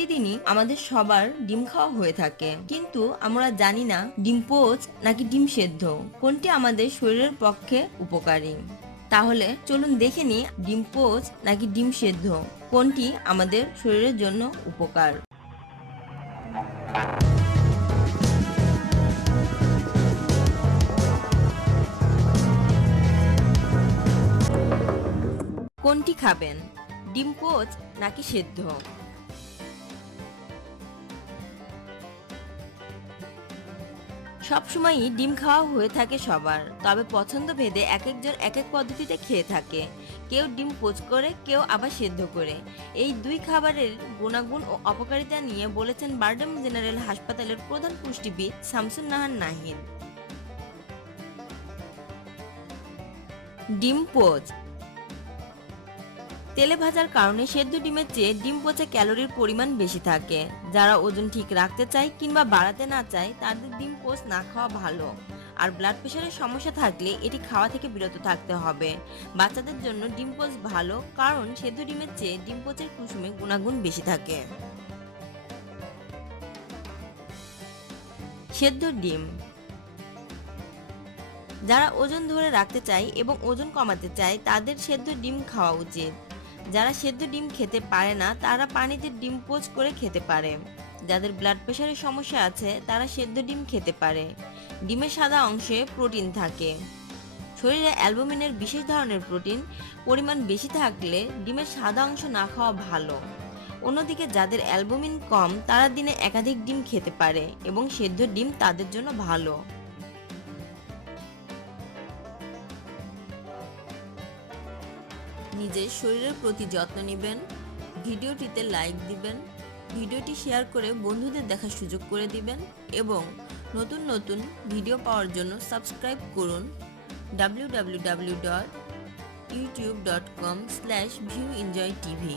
প্রতিদিনই আমাদের সবার ডিম খাওয়া হয়ে থাকে। কিন্তু আমরা জানি না ডিম পোচ নাকি ডিম সেদ্ধ, কোনটি আমাদের শরীরের পক্ষে উপকারী। তাহলে চলুন দেখে নিই ডিম পোচ নাকি ডিম সেদ্ধ, কোনটি আমাদের শরীরের জন্য উপকার। কোনটি খাবেন? ডিম পোচ নাকি সেদ্ধ? সবসময়ই ডিম খাওয়া হয়ে থাকে সবার, তবে পছন্দ ভেদে এক একজন এক এক পদ্ধতিতে খেয়ে থাকে। কেউ ডিম পোচ করে, কেউ আবার সেদ্ধ করে। এই দুই খাবারের গুণাগুণ ও অপকারিতা নিয়ে বলেছেন বারডেম জেনারেল হাসপাতালের প্রধান পুষ্টিবিদ শামসুন নাহান নাহিদ। ডিম পোচ তেলে ভাজার কারণে সেদ্ধ ডিমের চেয়ে ডিম পচে ক্যালোরির পরিমাণ বেশি থাকে। যারা ওজন ঠিক রাখতে চায় কিংবা বাড়াতে না চায়, তাদের ডিম পোচ না খাওয়া ভালো। আর ব্লাড প্রেশারের সমস্যা থাকলে এটি খাওয়া থেকে বিরত থাকতে হবে। বাচ্চাদের জন্য ডিম পোচ ভালো, কারণ সেদ্ধ ডিমের চেয়ে ডিম পোচের কুসুমে গুণাগুণ বেশি থাকে। সেদ্ধ ডিম। যারা ওজন ধরে রাখতে চায় এবং ওজন কমাতে চায়, তাদের সেদ্ধ ডিম খাওয়া উচিত। যারা সেদ্ধ ডিম খেতে পারে না, তারা পানিতে ডিম পোচ করে খেতে পারে। যাদের ব্লাড প্রেশারের সমস্যা আছে, তারা সেদ্ধ ডিম খেতে পারে। ডিমের সাদা অংশে প্রোটিন থাকে। শরীরে অ্যালবুমিনের বিশেষ ধরনের প্রোটিন পরিমাণ বেশি থাকলে ডিমের সাদা অংশ না খাওয়া ভালো। অন্যদিকে যাদের অ্যালবুমিন কম, তারা দিনে একাধিক ডিম খেতে পারে এবং সেদ্ধ ডিম তাদের জন্য ভালো। নিজের শরীরের প্রতি যত্ন নেবেন, ভিডিওটিতে লাইক দিবেন, ভিডিওটি শেয়ার করে বন্ধুদের দেখার সুযোগ করে দিবেন এবং নতুন নতুন ভিডিও পাওয়ার জন্য সাবস্ক্রাইব করুন W W W dot YouTube dot com slash view enjoy TV